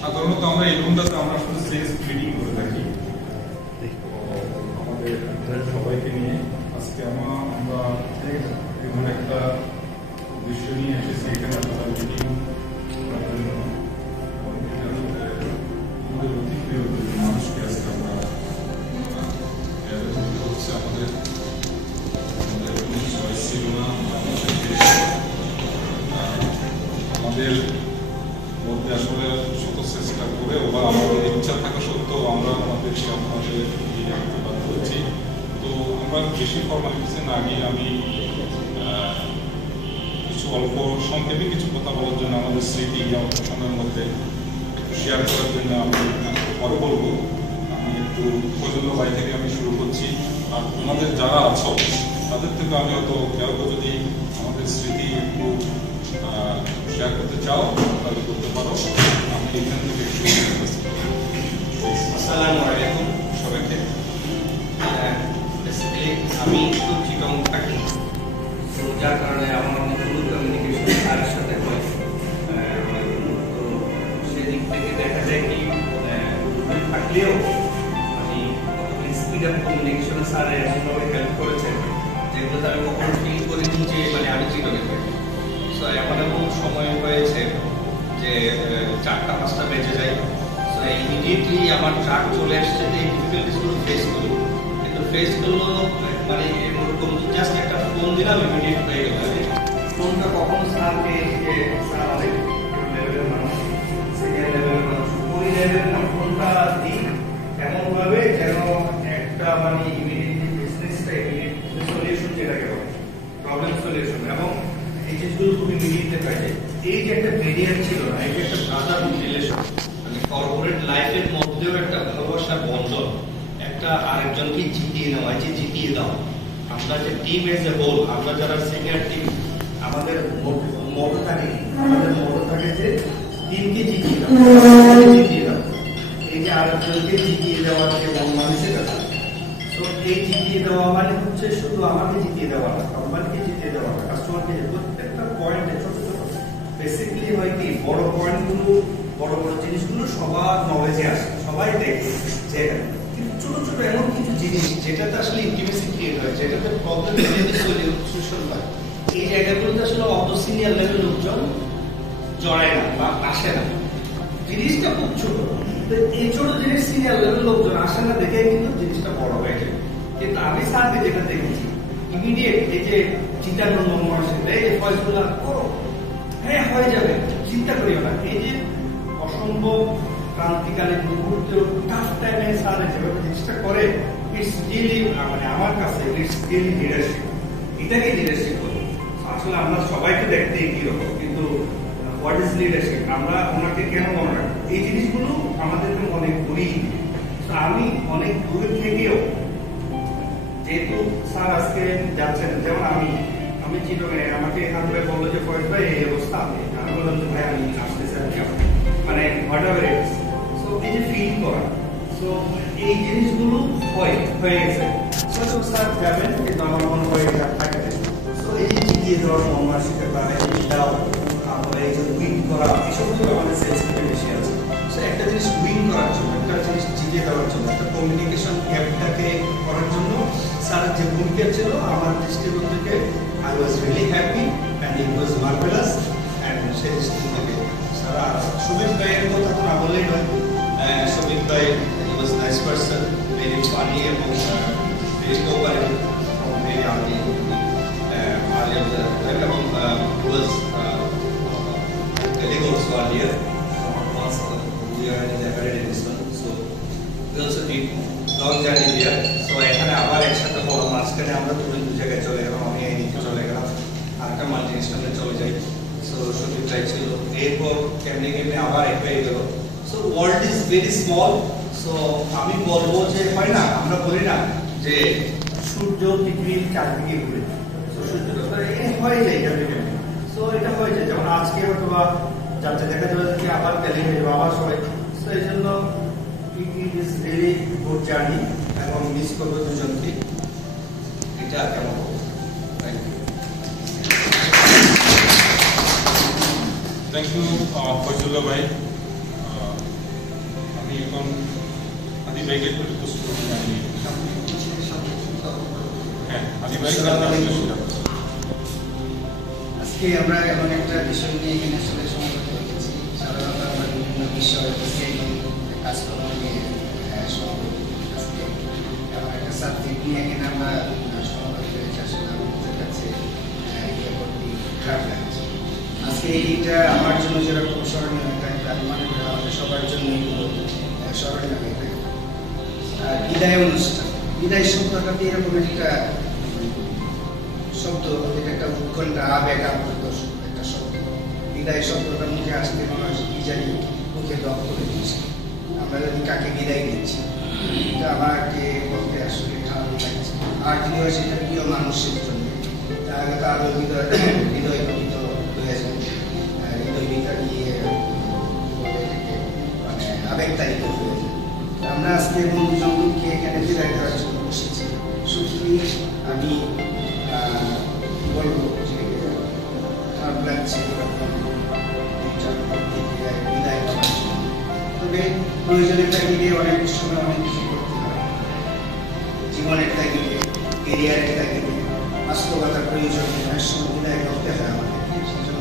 সাধারণত আমরা এই রুমটাতে আমরা শুধু সেলস মিটিং করে থাকি। আমাদের সবাইকে নিয়ে আজকে আমরা এমন একটা উদ্দেশ্য নিয়ে এসেছি এখানে আপনারা মিটিং করার জন্য। আমাদের অতি প্রিয় মানুষকে আজকে আমরা হচ্ছে আমাদের সবাই ছিল না, আমাদের মধ্যে আসলে শত চেষ্টা করে বা আমাদের ইচ্ছা থাকা সত্ত্বেও আমরা আমাদেরকে আপনাদের রাখতে বাধ্য হচ্ছি। তো আমরা বেশি ফর্মালিটিসে না গিয়ে আমি কিছু অল্প সংক্ষেপে কিছু কথা বলার জন্য আমাদের স্মৃতি অল্প সময়ের মধ্যে একটু শেয়ার করার জন্য আমি পরে বলবো। আমি একটু ফজলুল্লাহ ভাই থেকে আমি শুরু করছি। আর তোমাদের যারা আছো তাদের থেকে আমি হয়তো কেউ যদি আমাদের স্মৃতি একটু শেয়ার করতে চাও তাহলে করতে পারো। আমি এখান থেকে আসসালামু আলাইকুম সবাইকে। আমি তো চিটং থাকি, তো যার কারণে আমার অনেকগুলো কমিউনিকেশন স্যারের সাথে হয়। তো সেদিক থেকে দেখা যায় কি থাকলেও মানে স্পিড অফ কমিউনিকেশন স্যার এমনভাবে হেল্প করেছেন যেগুলোতে আমি কখনো ফিল করিনি যে মানে আমি চিটংয়ে থাকি। সো এমন এমন সময় হয়েছে যে 4টা-5টা বেজে যায়। সো ইমিডিয়েটলি আমার ট্রাক চলে আসছে, যে ডিফিকাল্টিসগুলো ফেস করি, কিন্তু ফেসগুলো মানে এরকম জাস্ট একটা ফোন দিলাম ইমিডিয়েট হয়ে গেল। ফোনটা কখনো স্যারকে যে স্যার অনেক লেভেলের মানুষ, সিনিয়র লেভেলের মানুষ, ওই লেভেলের না ফোনটা দিই এমনভাবে যেন একটা মানে ইমিডিয়েটলি বিজনেসটা ইমিডিয়েট সলিউশন, যেটাকে বলে প্রবলেম সলিউশন, এবং এই জিনিসগুলো খুবই ইমিডিয়েটলি পাই যায়। এই যে একটা ব্যারিয়ার ছিল না, এই যে একটা ব্রাদারহুড রিলেশন, মানে কর্পোরেট লাইফের মধ্যেও একটা ভালোবাসার বন্ধন, একটা আরেকজনকে জিতিয়ে নেওয়া, যে জিতিয়ে দাও। আমরা যে টিম এজ এ হোল, আমরা যারা সিনিয়র টিম, আমাদের মোটো থাকে যে টিমকে জিতিয়ে দাও, জিতিয়ে দাও। এই যে আরেকজনকে জিতিয়ে দেওয়ার যে মন মানসিকতা, তো এই জিতিয়ে দেওয়া মানে হচ্ছে শুধু আমাকে জিতিয়ে দেওয়া না, কোম্পানিকে জিতিয়ে দেওয়া না, কাস্টমারকে, প্রত্যেকটা পয়েন্টে ছোট ছোট বেসিক্যালি হয় কি বড় পয়েন্টগুলো, বড় বড় জিনিসগুলো সবার নলেজে আসে, সবাই দেখে যে কিন্তু ছোট ছোট এমন কিছু জিনিস যেটাতে আসলে ইন্টিমেসি ক্রিয়েট হয়, যেটাতে প্রবলেম সলিউশন হয়, এই জায়গাগুলোতে আসলে অত সিনিয়র লেভেল লোকজন জড়ায় না বা আসে না। জিনিসটা খুব ছোট, এই ছোট জিনিস সিনিয়র লেভেল লোকজন আসে না দেখে কিন্তু জিনিসটা বড় হয়ে যায়। কিন্তু আমি স্যারকে যেটা দেখেছি ইমিডিয়েট এই যে চিন্তাগুলো মনে আসে, এই ভয়েসগুলো করো, হ্যাঁ হয়ে যাবে, চিন্তা করিও না। এই যে অসম্ভব ক্রান্তিকালীন মুহূর্তে টাফ টাইমে স্যার যেভাবে জিনিসটা করে, ইটস রিয়েলি মানে আমার কাছে ইটস রিয়েলি লিডারশিপ। এটাকে লিডারশিপ বলি। আসলে আমরা সবাইকে দেখতে একই রকম, কিন্তু হোয়াট ইজ লিডারশিপ, আমরা ওনাকে কেন মনে রাখবো, এই জিনিসগুলো আমাদেরকে অনেক দূরেই। আমি অনেক দূরে থেকেও, যেহেতু স্যার আজকে যাচ্ছেন, যেমন আমি চিটংয়ে, আমাকে এখান থেকে বললো যে ফয়েজ ভাই এই অবস্থা, আমি বললাম যে ভাই আমি আসতেছি আর কি, মানে what ever it is. So এই যে ফিল করা, সো এই জিনিসগুলো হয়ে গেছে। সো স্যার যাবেন, কিন্তু আমার মনে হয় এটা থাকবে। সো এই যে জিতিয়ে দেওয়ার মানসিকতা, এই দাও, তারপরে এই যে উইন করা, এসবগুলো আমাদের সেলস থেকে বেশি আছে। সো একটা জিনিস উইন করার জন্য, একটা জিনিস জিতিয়ে দেওয়ার জন্য, একটা কমিউনিকেশন গ্যাপটাকে করার জন্য স্যারের যে ভূমিকা ছিল আমার দৃষ্টিকোণ থেকে I was really happy and it was marvelous, and সেই দৃষ্টিকোণ থেকে সারা সুমিত ভাইয়ের কথা তো না বললেই নয়। সুমিত ভাই he was a nice person, very funny এবং very cooperative, very early of the time, এবং he was colleague also earlier. Once we are in the career in this one, so we also did long journey there. So এখানে আবার একসাথে বড় মাঝখানে আমরা দু জায়গায় চলে গেলাম, আমি এই দিকে চলে গেলাম, আরেকটা মাল্টিনেশনালে চলে যাই। সো সুদীপ ভাই ছিল, এরপর কেমনি কেমনি আবার এক হয়ে গেল। So world is very small. So আমি বলবো যে হয় না, আমরা বলি না যে সূর্য পৃথিবীর চারদিকে ঘুরে, সো সূর্য হয়ে যায় কেমনি কেমনি। সো এটা হয়ে যায়, যেমন আজকে হয়তো বা যাচ্ছে, দেখা যাবে যে আবার ক্যালিং হয়ে যাবে, আবার সবাই। সো এই জন্য it is really good journey, এবং মিস করবো দুজনকে। এটা কেমন হবে? Thank you. Thank you Fazlullah ভাই। আপনি এখন আদি ভাইকে একটু রিকোয়েস্ট করবেন আপনি হ্যাঁ আদি ভাই আজকে আমরা এমন একটা বিষয় নিয়ে এখানে আসলে সমবেত হয়েছি। সাধারণত আমরা বিভিন্ন বিষয় কাজকর্ম নিয়ে সমবেত আজকে এমন একটা সাবজেক্ট নিয়ে এখানে আমরা সমবেত হয়েছি। আসলে আমাদের কাছে খারাপ লাগছে। আজকে এই দিনটা আমার জন্য যেরকম স্মরণীয় হয়ে থাকে, আমি মনে করি আমাদের সবার জন্যই স্মরণীয় হয়ে থাকে। বিদায় অনুষ্ঠান, বিদায় শব্দটাতে এরকম একটা শব্দ, এটা একটা উৎকণ্ঠা, আবেগ আপ্লুত একটা শব্দ। বিদায় শব্দটা মুখে আসতে মানুষ কি জানি মুখে দম করে দিচ্ছে। আমরা যদি কাকে বিদায় দিচ্ছি, এটা আমাকে বলতে আসলে খারাপ লাগছে। আর যদিও সেটা প্রিয় মানুষের জন্য, তাহলে তার হৃদয় পবিত্র হয়ে যায়, হৃদয় বিতাড় নিয়ে মানে আবেগতাড়িত হয়ে যায়। আমরা আজকে বন্ধুজনকে এখানে বিদায় দেওয়ার জন্য বসেছি। সত্যি আমি বলবো যে খারাপ লাগছে বিদায় করার জন্য। তবে প্রয়োজনের তাগিদে অনেক সময় অনেক কিছু করতে হয়, জীবনের তাগিদে, কেরিয়ারের তাগিদে, বাস্তবতার প্রয়োজনে অনেক সময় বিদায় করতে হয় আমাদের। সেই জন্য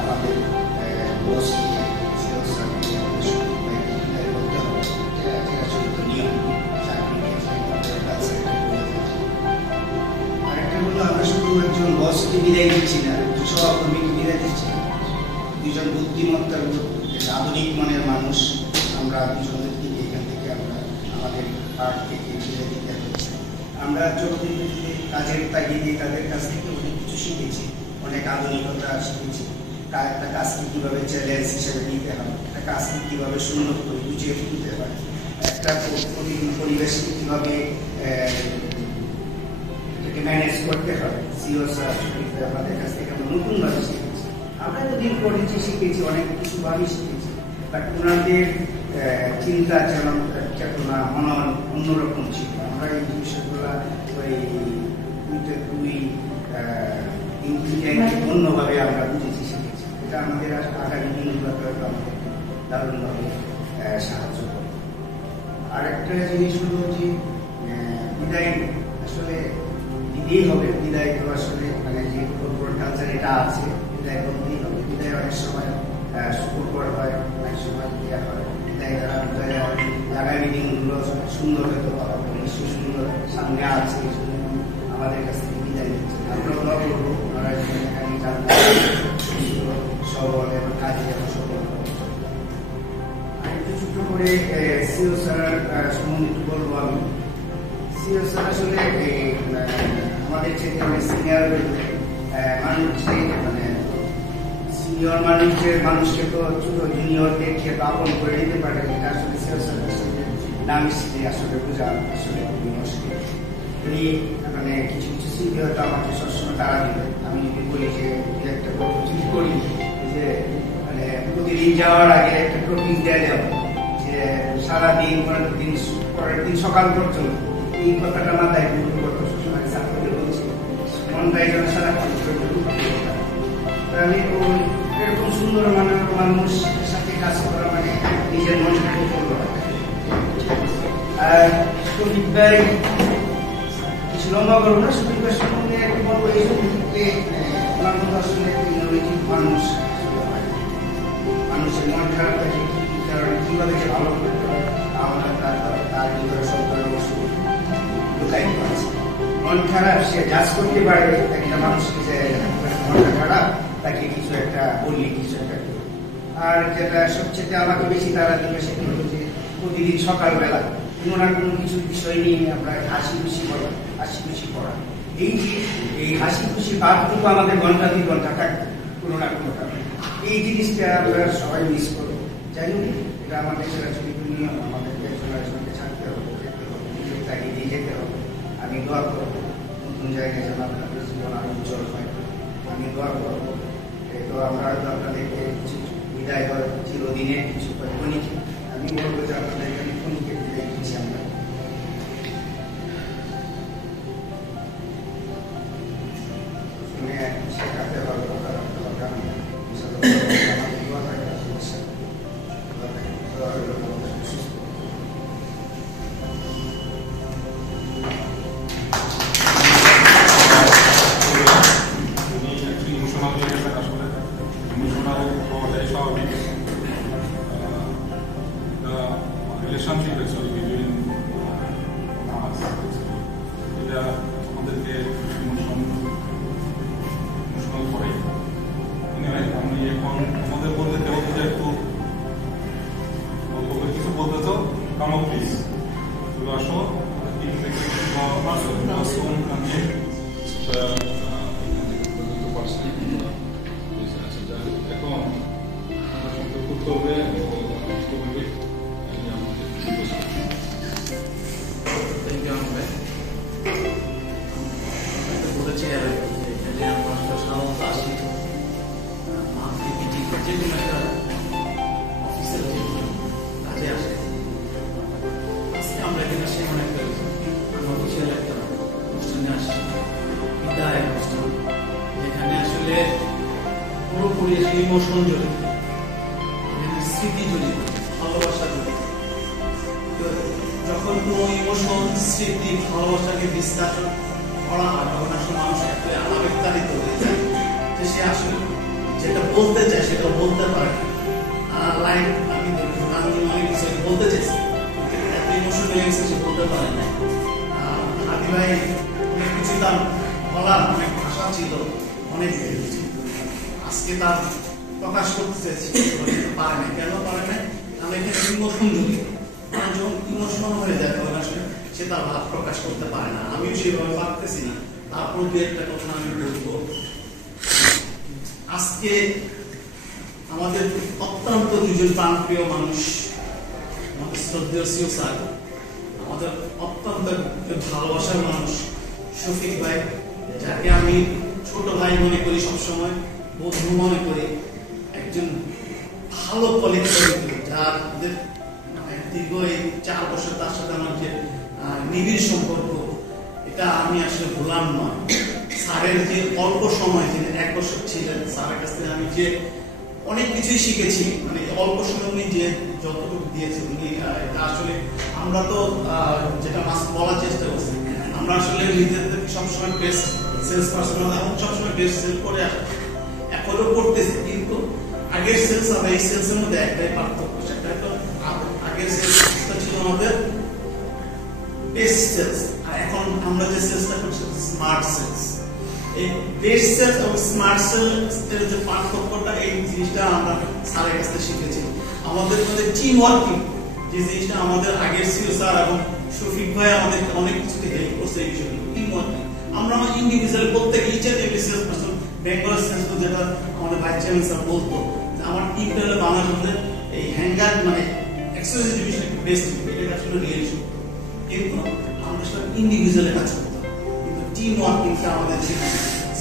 আমাদের বস নিয়ে বিদায় করতে হবে, এটা চলিত নিয়ম। আমরা শুধু একজন বসকে বিদায় দিচ্ছি না, সহকর্মীকে বিদায় দিচ্ছি না, দুজন বুদ্ধিমত্তার আধুনিক মনের মানুষ আমরা দুজনের দিকে এখান থেকে আমরা আমাদের পাঠ থেকে বিদায় দিতে হচ্ছে। আমরা চলতে কাজের তাগিদে তাদের কাছ থেকে অনেক কিছু শিখেছি, অনেক আধুনিকতা শিখেছি। একটা কাজকে কীভাবে চ্যালেঞ্জ হিসেবে নিতে হয়, একটা কাজকে কীভাবে সুন্দর করে গুছিয়ে তুলতে হয়, একটা পরিবেশকে কীভাবে ম্যানেজ করতে হয়। সিও স্যার আমাদের কাছ থেকে আমরা নতুনভাবে শিখেছি। আমরা এতদিন পড়েছি, শিখেছি, অনেক কিছু ভাবে শিখেছি, বাট ওনাদের চিন্তা চেতনা মনন অন্যরকম ছিল। আমরা এই বিষয়গুলো খুবই অন্যভাবে আমরা বুঝেছি, শিখেছি। এটা আমাদের আগামী দিনগুলোতে আমাদের দারুণভাবে সাহায্য করে। আরেকটা জিনিস হলো যে বিদায় আসলে দিতেই হবে। বিদায় তো আসলে মানে যে কর্পোরেট কালচার এটা আছে, বিদায় করতেই হবে। বিদায় অনেক সময় সুখকর হয়, অনেক সময় দেওয়া হয়। বিদায় আগামী দিনগুলো সুন্দর হতে পারো, নিশ্চয় সুন্দর সামনে আছে, আমাদের কাছ থেকে বিদায় দিচ্ছে। আমরা দোয়া করবো ওনারা এখানে জানতে সবল এবং কাজে যেন সবল। আরেকটু ছোট্ট করে সিও স্যার সম্বন্ধিত বলবো আমি। সিও স্যার আসলে আমাদের ক্ষেত্রে অনেক সিনিয়র মানুষ, মানে সিনিয়র মানুষকে তো ছোট জুনিয়রদেরকে আপন করে নিতে পারে, এটা আসলে সিও স্যারের নাম আসলে বোঝা আসলে মুশকিল। উনি মানে কিছু কিছু স্মৃতি হয়তো আমাকে সবসময় তারা দিবে। আমি যদি বলি যে একটা গল্প যদি করি যে মানে প্রতিদিন যাওয়ার আগে একটা প্রোটিন দেওয়া যাবে যে সারাদিন পরের দিন সকাল পর্যন্ত এই কথাটা মাথায় গুরুত্ব করতো সবসময় ছাত্রদের বলছি, মনটাই যেন সারাক্ষণ আমি এরকম সুন্দর মানুষের সাথে কাজ করা মানে নিজের মনটাকে করবো। আর সুদীপ ভাই কিছু লম্বা করবো না, সুদীপ ভাই সম্বন্ধে একটু বলবো এই সুদীপকে ওনার মতো আসলে মানুষের মন খারাপ থাকে কারণে কিভাবে যে ভালো করতে হয় আমরা তার ভিতরে সব ধরনের বস্তু লুকায়িত আছে। মন খারাপ সে জাজ করতে পারে একটা মানুষকে যে মনটা খারাপ, তাকে কিছু একটা বলি, কিছু একটা। আর যেটা সবচেয়ে আমাকে বেশি তারা দিবে সেটা হলো যে প্রতিদিন সকালবেলা কোনো না কোনো কিছু বিষয় নিয়ে আমরা হাসি খুশি বলা, হাসি খুশি করা। এই হাসি খুশি ভাবটুকু আমাদের ঘন্টা 2 ঘন্টা থাকবে কোনো না কোনো কারণে। এই জিনিসটা আমরা সবাই মিস করবো। যাই হোক, এটা আমাদের চিরাচরিত নিয়ম, আমাদেরকে একজনকে ছাড়তে হবে, নিজের তাগিদে যেতে হবে। আমি দোয়া করবো নতুন জায়গায় যেন আপনাদের জীবন আরো উজ্জ্বল হয়, আমি দোয়া করবো। তো আমরা হয়তো আপনাদেরকে বিদায় হয় চিরদিনের কিছু ক্ষণিকে, আমি বলবো যে আপনাদের এখানে ক্ষণিকে বিদায় দিচ্ছি আমরা। শেখাতে হবে দোয়া রইল আমাদের সুস্থ। ইমোশনাল জায়গাটা আসলে ইমোশনাল হওয়াটাই স্বাভাবিক। রিলেশনশিপ অ্যাকচুয়ালি বিটুইন এটা আমাদেরকে ইমোশনাল করে। আমি এখন আমাদের বলতে কেউ যে একটু কিছু বলতে তো কামো প্লিজ চলে আসো এখন করতে হবে বলেছি আর এখানে আমরা সাধারণত আসি মান্থলি মিটিং যে কোনো একটা অফিসের কাজে আসে। আজকে আমরা এখানে সেমন একটা অফিসিয়াল একটা অনুষ্ঠানে আসছি, বিদায় অনুষ্ঠান, যেখানে আসলে পুরোপুরি ইমোশন জড়িত, স্মৃতি জড়িত, ভালোবাসা জড়িত। যখন কোনো ইমোশন, স্মৃতি, ভালোবাসাকে বিশ্লেষণ করা হয় তখন আসলে মানুষ একটা আবেগতাড়িত হয়ে যায়, যে সে আসলে যেটা বলতে চায় সেটা বলতে পারে না। লাইক আমি অনেক কিছু বলতে চাইছি, এত ইমোশন হয়ে গেছে সে বলতে পারে না। হাদি ভাই অনেক কিছু তার বলার অনেক ভাষা ছিল, অনেক আজকে তার প্রকাশ করতে চাইছে, পারে না। কেন পারে না? কারণ এখানে ইমোশন জড়িত। যখন ইমোশনাল হয়ে যায় তখন আসলে সে তার ভাব প্রকাশ করতে পারে না। আমিও সেভাবে পারতেছি না, তারপর দু একটা কথা আমি বলবো। আজকে আমাদের অত্যন্ত দুজন প্রাণপ্রিয় মানুষ, আমাদের শ্রদ্ধেয় সিও স্যার, আমাদের অত্যন্ত ভালোবাসার মানুষ শফিক ভাই, যাকে আমি ছোট ভাই মনে করি, সবসময় বন্ধু মনে করি, একজন ভালো কলিগ, যার দীর্ঘ এই 4 বছর তার সাথে আমার যে নিবিড় সম্পর্ক, এটা আমি আসলে ভুলাম না। স্যারের যে অল্প সময়, যিনি 1 বছর ছিলেন, স্যারের কাছ থেকে আমি যে অনেক কিছুই শিখেছি। মানে অল্প সময় উনি যে যতটুকু দিয়েছেন, উনি আসলে আমরা তো যেটা বলার চেষ্টা করছি, আমরা আসলে নিজেদের সবসময় বেস্ট সেলস পার্সন, এখন সবসময় বেস্ট সেল করে আসছি, এখনো করতেছি। কিন্তু আগের সেলস আর এই সেলসের মধ্যে একটাই পার্থক্য, সেটা তো আগের সেলসটা ছিল আমাদের বেস্ট সেলস, আর এখন আমরা যে সেলসটা করছি স্মার্ট সেলস। এই বেস্ট সেলস এবং স্মার্ট সেলস এর যে পার্থক্যটা, এই জিনিসটা আমরা স্যারের কাছ থেকে শিখেছি। আমাদের মধ্যে টিম ওয়ার্কিং যে জিনিসটা আমাদের আগের সিও স্যার এবং শফিক ভাই আমাদের অনেক কিছু হেল্প করছে, এই বিষয়গুলো টিম ওয়ার্কিং। আমরা আমার ইন্ডিভিজুয়াল প্রত্যেক each and every sales person Bengal sales, যেটা আমাদের ভাইস চেয়ারম্যান স্যার বলতো, আমার টিমটা হলো বাংলাদেশের এই হ্যাঙ্গার মানে এক্সক্লুসিভ ডিভিশন বেস্ট, এটা আসলে রিয়েল ইস্যু। কিন্তু আমরা সব ইন্ডিভিজুয়ালি কাজ করতাম, কিন্তু টিম ওয়ার্কিংটা আমাদের ছিল,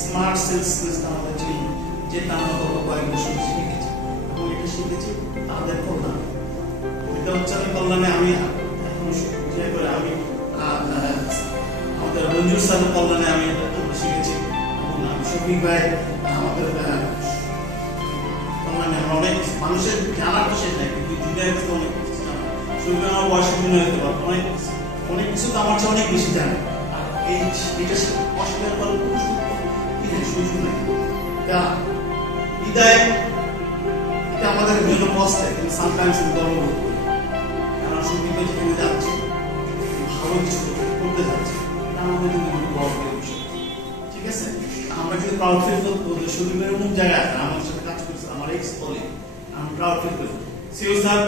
স্মার্ট সেলস স্কিলসটা আমাদের ছিল, যেটা আমরা গত কয়েক বছর শিখেছি। এবং এটা শিখেছি তাদের কল্যাণ, এটা হচ্ছে আমি কল্যাণে আমি এখন যে করে আমি আমাদের রঞ্জুর স্যারের কল্যাণে আমি শিখেছি, এবং আমি শফিক ভাই আমাদের কল্যাণে আমরা অনেক মানুষের জানার তো শেষ নাই, কিন্তু জুনিয়র থেকে অনেক কিছু জানা। শফিক আমার বয়স বিভিন্ন হতে পারে, অনেক কিছু তো আমার চেয়ে অনেক বেশি জানে। আর এটা অস্বীকার করার কোনো সুযোগ নেই। বিদায় এটা আমাদের জন্য কষ্টে, কিন্তু সামটাইমস গর্ববোধ করি, কারণ শফিক ভাই যেখানে যাচ্ছে, ভালো কিছু করতে যাচ্ছে, এটা আমাদের জন্য গর্বের বিষয়। ঠিক আছে, আমরা কিন্তু প্রাউড ফিল করবো যে শফিক ভাই অমুক জায়গায় আমার সাথে কাজ করছে, আমার এক্স কলিগ, আমি প্রাউড ফিল করি। সিও স্যার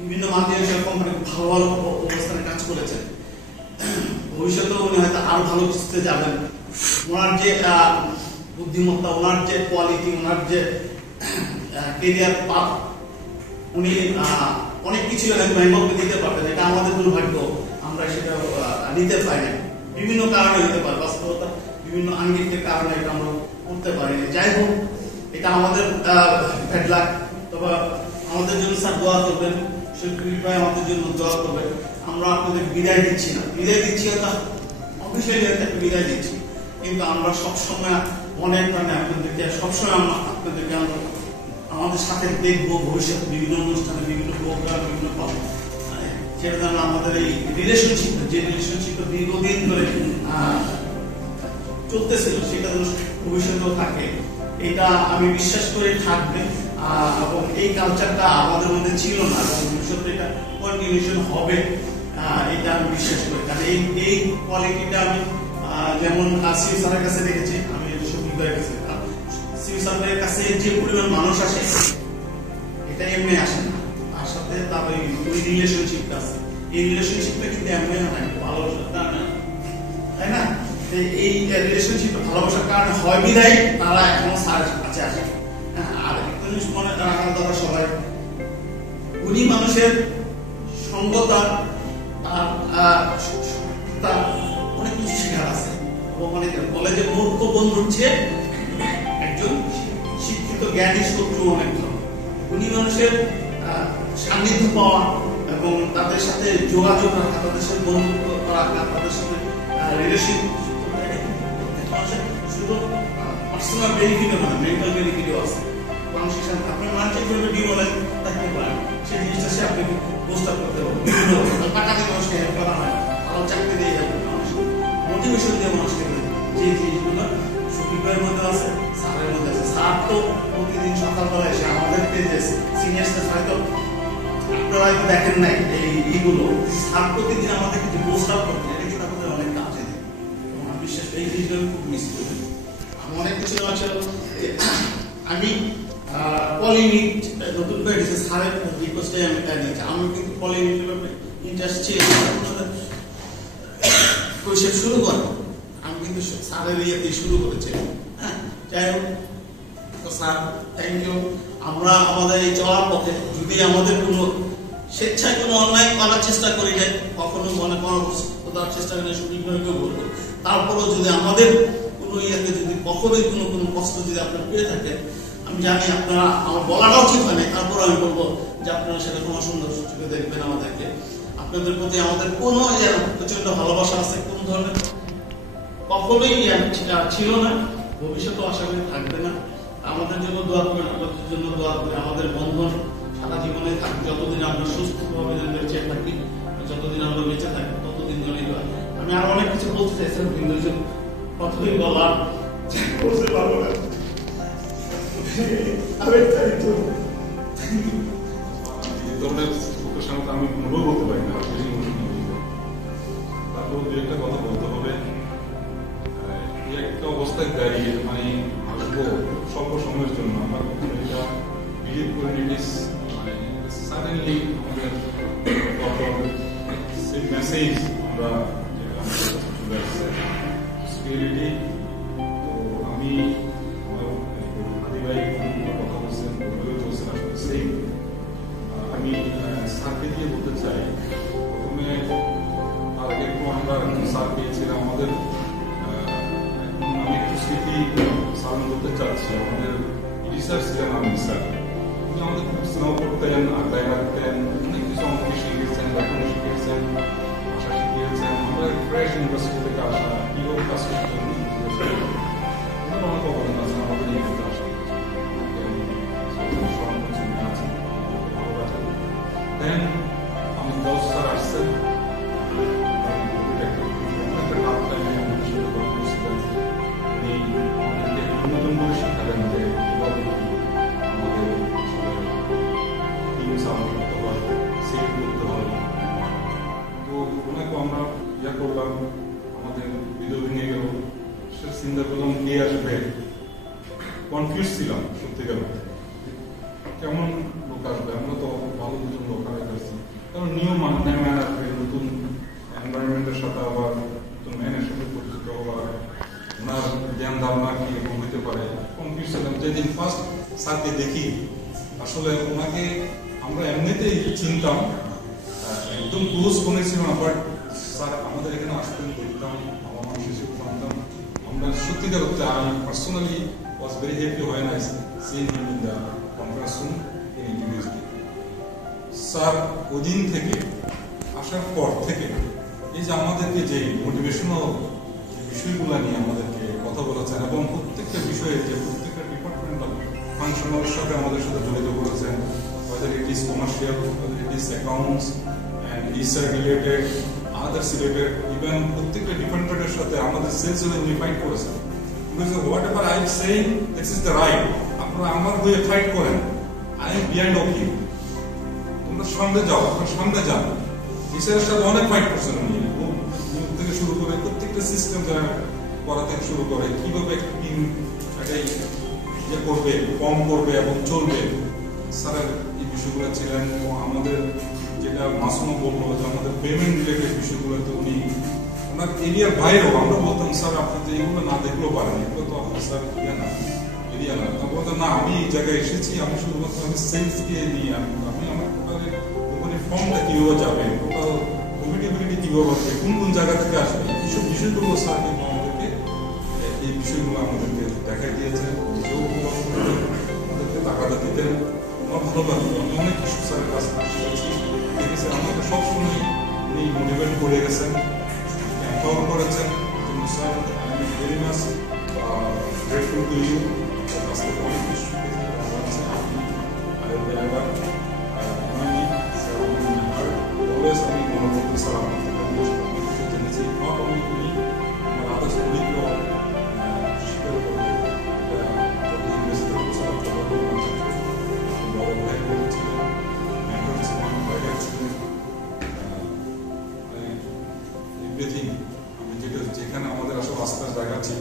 বিভিন্ন মাল্টিনেশনাল কোম্পানি ভালো ভালো অবস্থানে কাজ করেছেন, ভবিষ্যতেও উনি হয়তো আরো ভালো কিছুতে যাবেন। ওনার যে বুদ্ধিমত্তা, ওনার যে কোয়ালিটি, ওনার যে কেরিয়ার পাথ, উনি অনেক কিছু বেঙ্গলকে দিতে পারবেন। এটা আমাদের দুর্ভাগ্য, আমরা সেটা নিতে পারি না, বিভিন্ন কারণে হতে পারে, বাস্তবতা বিভিন্ন আঙ্গিকের কারণে এটা আমরা করতে পারি না। যাই হোক, এটা আমাদের ব্যাড লাক। তবে আমাদের জন্য স্যার দোয়া করবেন, শফিক ভাই আমাদের জন্য দোয়া করবেন। আমরা আপনাদের বিদায় দিচ্ছি না, বিদায় দিচ্ছি অফিসিয়ালি একটা বিদায় দিচ্ছি, কিন্তু আমরা সবসময় মনের প্রাণে আপনাদেরকে সবসময় আপনাদেরকে আমরা আমাদের সাথে দেখবো ভবিষ্যতে বিভিন্ন অনুষ্ঠানে, বিভিন্ন প্রোগ্রাম বিভিন্ন পাবো, সেটা যেন আমাদের এই রিলেশনশিপ, যে রিলেশনশিপটা দীর্ঘদিন ধরে চলতেছিল, সেটা যেন ভবিষ্যতেও থাকে, এটা আমি বিশ্বাস করে থাকবে। এবং এই কালচারটা আমাদের মধ্যে ছিল না এবং ভবিষ্যতে এটা কন্টিনিউশন হবে, এটা আমি বিশ্বাস করি। কারণ এই কোয়ালিটিটা আমি যেমন সিউ স্যারের কাছে দেখেছি, আমি শফিক ভাইয়ের কাছে, সিউ স্যারের কাছে যে পরিমাণ মানুষ আসে এটা এমনি আসে না, তার সাথে তার ওই রিলেশনশিপটা আছে। এই রিলেশনশিপটা কিন্তু এমনি হয় না, ভালোবাসার কারণে, তাই না? এই রিলেশনশিপটা ভালোবাসার কারণে হয় বিধায় তারা এখনো স্যারের কাছে আসে। আর একটা জিনিস মনে রাখার দরকার সবাই, উনি মানুষের সঙ্গতা, তার অনেক কিছু শেখার আছে এবং অনেকের বলে যে মূর্খ বন্ধুর চেয়ে একজন শিক্ষিত জ্ঞানী শত্রু অনেক ভালো। উনি মানুষের সান্নিধ্য পাওয়া এবং তাদের সাথে যোগাযোগ রাখা, তাদের সাথে বন্ধুত্ব রাখা, তাদের সাথে রিলেশন শুধু পার্সোনাল বেনিফিট নয়, মেন্টাল বেনিফিটও আছে। মানুষের সাথে আপনার মানসিকভাবে ডিমোরাইজ থাকতে পারেন, সেই জিনিসটা সে আপনি প্রস্তাব করতে পারবেন। বিভিন্ন টাকাতে মানুষকে হেল্প করা হয়, ভালো চাকরি দিয়ে যাবে, মানুষ মোটিভেশন দিয়ে মানুষকে, যে জিনিসগুলো শফিকের মধ্যে আছে, স্যারের মধ্যে আছে। স্যার তো প্রতিদিন সকালবেলা এসে আমাদেরকে যে সিনিয়রদের হয়তো আপনারা হয়তো দেখেন নাই এইগুলো, স্যার প্রতিদিন আমাদেরকে যে প্রস্তাব করতেন, এটা কিন্তু আমাদের অনেক কাজে দেয় এবং আমি বিশ্বাস এই জিনিসগুলো খুব মিস করি। আমি অনেক কিছু আছে, আমি পলিনিট নতুন করে দিয়েছে, স্যারের রিকোয়েস্টে আমি তাই দিয়েছি। আমি কিন্তু পলিনিটের ব্যাপারে ইন্টারেস্ট ছিল, কোয়েশ্চেন শুরু করি, আমি কিন্তু স্যারের ইয়েতে শুরু করেছি। হ্যাঁ, যাই হোক, তো স্যার থ্যাংক ইউ। আমরা আমাদের এই চলার পথে যদি আমাদের কোনো স্বেচ্ছায় কোনো অন্যায় করার চেষ্টা করি, যে কখনো মনে করার চেষ্টা করি, সঠিকভাবে বলবো, তারপরও যদি আমাদের কোনো ইয়েতে যদি কখনোই কোনো কষ্ট যদি আপনারা পেয়ে থাকেন, আমি জানি আপনারা, আমার বলাটাও ঠিক হয় না, তারপর আমি বলবো যে আপনারা সেটা কোনো সুন্দর চোখে দেখবেন আমাদেরকে। আপনাদের প্রতি আমাদের কোনো প্রচন্ড ভালোবাসা আছে, কোন ধরনের কখনোই ছিল না, ভবিষ্যতেও আশা করি থাকবে না। আমাদের জন্য দোয়া করবেন, আপনাদের জন্য দোয়া করে আমাদের বন্ধন সারা জীবনে থাকবে, যতদিন আমরা সুস্থভাবে বেঁচে থাকি, যতদিন আমরা বেঁচে থাকি ততদিন জন্যই দোয়া। আমি আরো অনেক কিছু বলতে চাইছিলাম, কিন্তু কতদিন বলার বলতে পারবো না। আমি অনুভব করতে পারি না, তারপর দু একটা কথা বলতে হবে। এই একটা অবস্থায় দাঁড়িয়ে মানে আসবো স্বল্প সময়ের জন্য, আমরা কখনো এটা বিলিভ করি না, মানে সাডেনলি আমাদের সেই মেসেজ আমরা চলে আসছে স্পিরিটি। তো আমি আদিবাই কথা বলছেন, বলছেন আসলে সেই আমি স্যারকে দিয়ে বলতে চাই, প্রথমে তার আগে একটু আমরা স্যার পেয়েছিলাম, আমাদের আমি একটু স্মৃতি স্মরণ করতে চাচ্ছি। আমাদের রিসার্চ ছিলেন আমি স্যার, উনি আমাদের খুব স্নেহ করতেন, আগ্রায় রাখতেন, অনেক কিছু আমাকে শিখিয়েছেন, লেখানো শিখিয়েছেন, ভাষা শিখিয়েছেন। আমরা ফ্রেশ ইউনিভার্সিটি থেকে আসা, কীভাবে কাজ করতে শিখিয়েছেন, ওনার অনেক অবদান আছে আমাদের ইউনিভার্সিটি আসা। দেন আমি 10 স্যার আসছেন, নতুন করে শিখালেন যে আমাদের টিম সাউন্ড করতে হয়, সেট করতে হয়। তো ওনাকে আমরা ইয়া করলাম, আমাদের ভিডিও ভেঙে গেল, সে চিন্তা করলাম কে আসবে, কনফিউজ ছিলাম সত্যিকার, কেমন লোক আসবে। আমরা তো ভালো দুজন লোক আছি, কারণ নিয়ম ম্যান আসবে, নতুন এনভায়রনমেন্টের সাথে আবার নতুন ম্যানের সাথে পরিচিত হওয়া, ওনার জ্ঞান ধারণা কি এরকম হইতে পারে, কনফিউজ ছিলাম। যেদিন ফার্স্ট স্যারকে দেখি, আসলে ওনাকে আমরা এমনিতেই চিনতাম, একদম ক্লোজ মনে ছিল না, বাট স্যার আমাদের এখানে আসতেন, দেখতাম, আমার মানুষ হিসেবে জানতাম। আমরা সত্যিকার হচ্ছে আমি পার্সোনালি ওয়াজ ভেরি হ্যাপি হয় না seen him in the conference room in university. Sir ওদিন থেকে আসার পর থেকে এই যে আমাদেরকে যে মোটিভেশনাল বিষয়গুলো নিয়ে আমাদেরকে কথা বলেছেন, এবং প্রত্যেকটা বিষয়ে যে প্রত্যেকটা ডিপার্টমেন্টাল ফাংশনের সাথে আমাদের সাথে জড়িত করেছেন, whether it is commercial, whether it is accounts and research related, others related, even প্রত্যেকটা ডিপার্টমেন্টের সাথে আমাদের সেলস ইউনিফাইড করেছে। Because whatever I am saying, this is the right. আপনারা আমার হয়ে ফাইট করেন, I am behind of you. তোমরা সামনে যাও, আপনারা সামনে যান। রিসার্চের সাথে অনেক ফাইট করছেন উনি, থেকে শুরু করে প্রত্যেকটা সিস্টেম করা থেকে শুরু করে কিভাবে এটাই ইয়ে করবে, কম করবে এবং চলবে। স্যারের এই বিষয়গুলো ছিলেন এবং আমাদের যেটা মাসুম বললো যে আমাদের পেমেন্ট রিলেটেড বিষয়গুলোতে উনি ওনার এরিয়ার বাইরেও আমরা বলতাম স্যার আপনি তো এগুলো না দেখলেও পারেন, এগুলো তো আপনার স্যার ইয়ে না এরিয়া না। তা বলতাম না আমি এই জায়গায় এসেছি, আমি শুধুমাত্র আমি সেলসকে নিয়ে আমি আমার টোটালের কোম্পানির ফর্মটা কীভাবে যাবে, টোটাল প্রফিটেবিলিটি কীভাবে আসবে, কোন কোন জায়গা থেকে আসবে, এইসব বিষয়গুলো স্যার কিন্তু আমাদেরকে এই বিষয়গুলো আমাদেরকে দেখাই দিয়েছেন, নিজেও আমাদেরকে টাকাটা দিতেন। আমার ভালো লাগতো, আমি অনেক কিছু স্যারের কাছে শিখেছি, দেখেছি আমাকে সবসময় উনি মোটিভেট করে গেছেন, এম্পাওয়ার করেছেন। Sir I am very much grateful to you, কাছ থেকে অনেক কিছু শিখেছি, ভালো লাগছে। অলওয়েজ আমি মনে করতে স্যার আপনার থেকে অনেক কিছু জেনেছি, নট অনলি উনি আমার আদার্স কলিগও স্বীকার করে যত ইংরেজিতে স্যার বড় ভাই বলেছিলেন, মেন্টর ছিলেন, গাইডার ছিলেন, এভরিথিং। আমি যেখানে আমাদের আসলে আস্থার জায়গা ছিল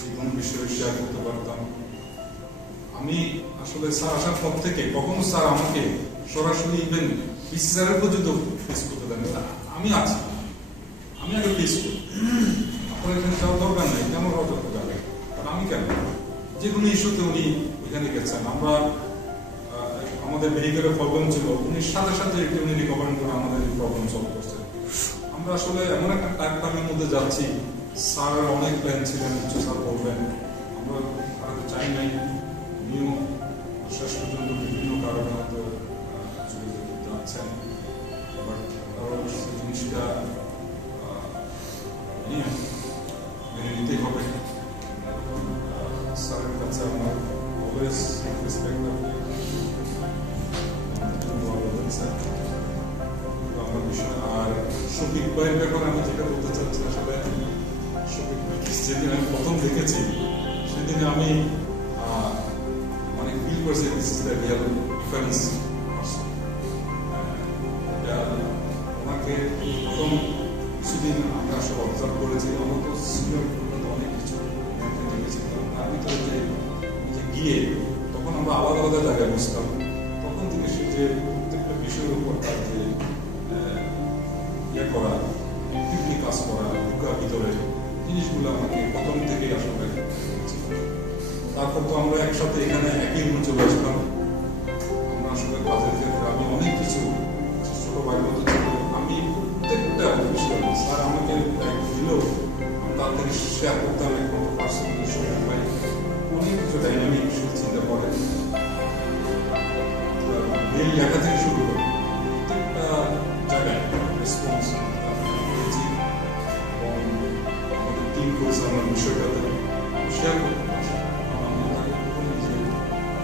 যে কোনো বিষয়ে শেয়ার করতে পারতাম। আমি আসলে স্যার আসার পর থেকে কখনো স্যার আমাকে সরাসরি ইভেন পিসিআরের পর্যন্ত ফেস করতে দেন, আমি আছি, আমি আগে ফেস করি, আপনার এখানে যাওয়ার দরকার নেই, কেন দরকার যাবে, কারণ আমি কেন, যে কোনো ইস্যুতে উনি এখানে গেছেন। আমরা আমাদের ভেহিকেলের প্রবলেম ছিল, উনি সাথে সাথে উনি রিকভারি করে আমাদের প্রবলেম সলভ করছেন। আমরা আসলে এমন একটা টাইমের মধ্যে যাচ্ছি, স্যারের অনেক প্ল্যান ছিলেন, স্যার বলবেন, আমরা হারাতে চাই নাই, উনিও শেষ পর্যন্ত বিভিন্ন কারণে হয়তো চলে যেতে যাচ্ছেন, বাট জিনিসটা মেনে নিতেই হবে। স্যারের কাছে আমার অলওয়েজ রেসপেক্ট আছে, আমার বিষয়। আর শফিক ভাইয়ের ব্যাপারে আমি যেটা বলতে চাচ্ছি, আসলে শফিক ভাইকে যেদিন আমি প্রথম দেখেছি সেদিন আমি মানে ফিল করছি this is the real difference. ওনাকে প্রথম কিছুদিন আমরা আসলে অবজার্ভ করেছি, আমরা তো সিনিয়র অনেক কিছু দেখেছি, তার ভিতরে যে গিয়ে তখন আমরা আলাদা আলাদা জায়গায় বসতাম, তখন থেকে সে যে প্রত্যেকটা বিষয়ের উপর তার যে ইয়ে করা, অ্যাক্টিভলি কাজ করা, ঢুকা ভিতরে জিনিসগুলো আমাকে প্রথম থেকেই আসলে। তারপর তো আমরা একসাথে এখানে একই রুমে চলে আসলাম, আমরা আসলে কাজের ক্ষেত্রে আমি অনেক কিছু ছোট ভাইয়ের মতো ছিল, আমি প্রত্যেকটা বিষয় স্যার আমাকে দিলেও আমি তার থেকে শেয়ার করতাম, একমাত্র পার্সোনালি শফিক ভাই অনেক কিছু ডাইনামিক বিষয় চিন্তা করে, মেল লেখা থেকে শুরু করে প্রত্যেকটা জায়গায় রেসপন্স পেয়েছি এবং আমাদের টিম করেছে আমার বিষয়টাতে শেয়ার করতে পারছি। আমি তাকে বলি যে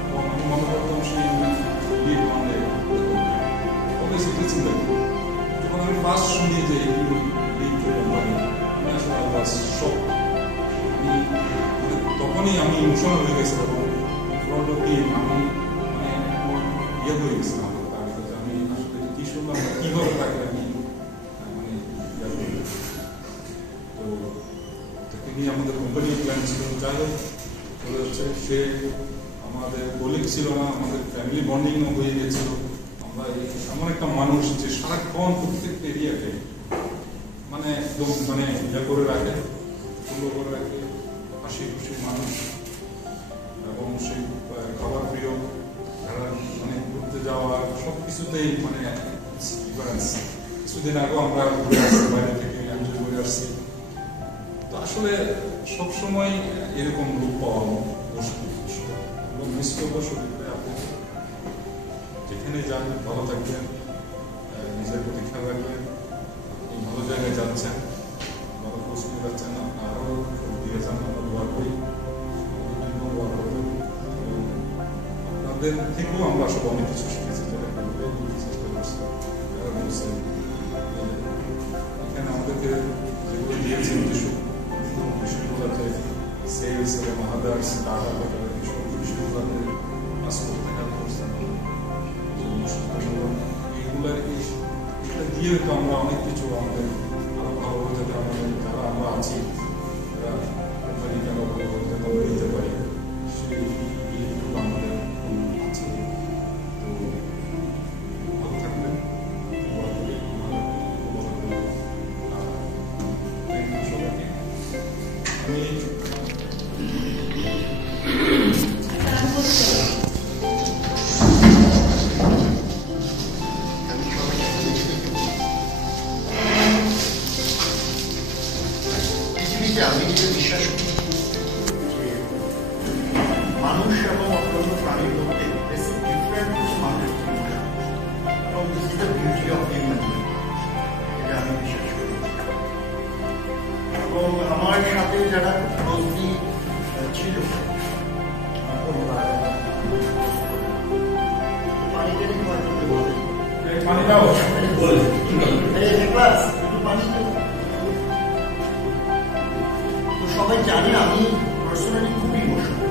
এবং আমি মনে করতাম সেই লিড মানে অলওয়েজ এটা চিন্তা করি। যখন আমি ফার্স্ট শুনি যে লিড কোম্পানি, আমি আসলে ফার্স্ট শক, তখনই আমি ইমোশনাল হয়ে গেছিলাম এবং ফ্রন্ট অফ টিম আমি মানে ইয়ে হয়ে গেছিলাম তার ভিতরে, আমি আসলে কি শুনলাম কীভাবে তাকে আমি মানে তো তিনি আমাদের কোম্পানির প্ল্যান ছিল, যাই হোক বলে হচ্ছে সে আমাদের কলিগ ছিল না, আমাদের ফ্যামিলি বন্ডিংও হয়ে গেছিল। আমরা এমন একটা মানুষ যে সারাক্ষণ প্রত্যেকটা এরিয়াকে মানে একদম মানে ইয়ে করে রাখে, সুন্দর করে রাখে, হাসি খুশি মানুষ এবং সেই খাবার প্রিয়, মানে ঘুরতে যাওয়া সব কিছুতেই মানে ডিফারেন্স। কিছুদিন আগেও আমরা ঘুরে আসছি, বাইরে থেকে এনজয় করে আসছি। তো আসলে সবসময় এরকম লোক পাওয়া মুশকিল, মিস করবো। শরীর আপনি যেখানে যান ভালো থাকবেন, নিজের প্রতি খেয়াল রাখবেন, আপনি ভালো জায়গায় যাচ্ছেন, ভালো প্রশ্ন যাচ্ছেন, আরও দিয়ে যান, আমরা দোয়া করি, দোয়া করবেন এবং আপনার তাদের থেকেও আমরা আসলে অনেক কিছু শিখেছি, যেটা চেষ্টা করছি। তারা বলছেন এখানে আমাদেরকে যেগুলো দিয়েছেন বিষয়গুলোতে সেলস এবং আদার্স ডাটা সব বিষয়গুলোতে কাজ করতে হেল্প করছেন। এগুলো এটা দিয়ে তো আমরা অনেক কিছু আমাদের আরো ভালো যাতে আমাদের যারা আমরা আছি তারা কোম্পানিকে আরো ভালো যাতে আমরা দিতে পারি সেই এইটুকু আমাদের আছে। তো ভালো থাকবেন, সবাইকে আমি আমি যেটা বিশ্বাস করি যে মানুষ এবং অন্যান্য প্রাণীর মধ্যে ডিফারেন্ট কিছু মানুষের এবং this is the beauty of human, এটা আমি বিশ্বাস করি। এবং আমার সাথে যারা ক্লোজলি ছিল সবাই জানে আমি পার্সোনালি খুব ইমোশনাল।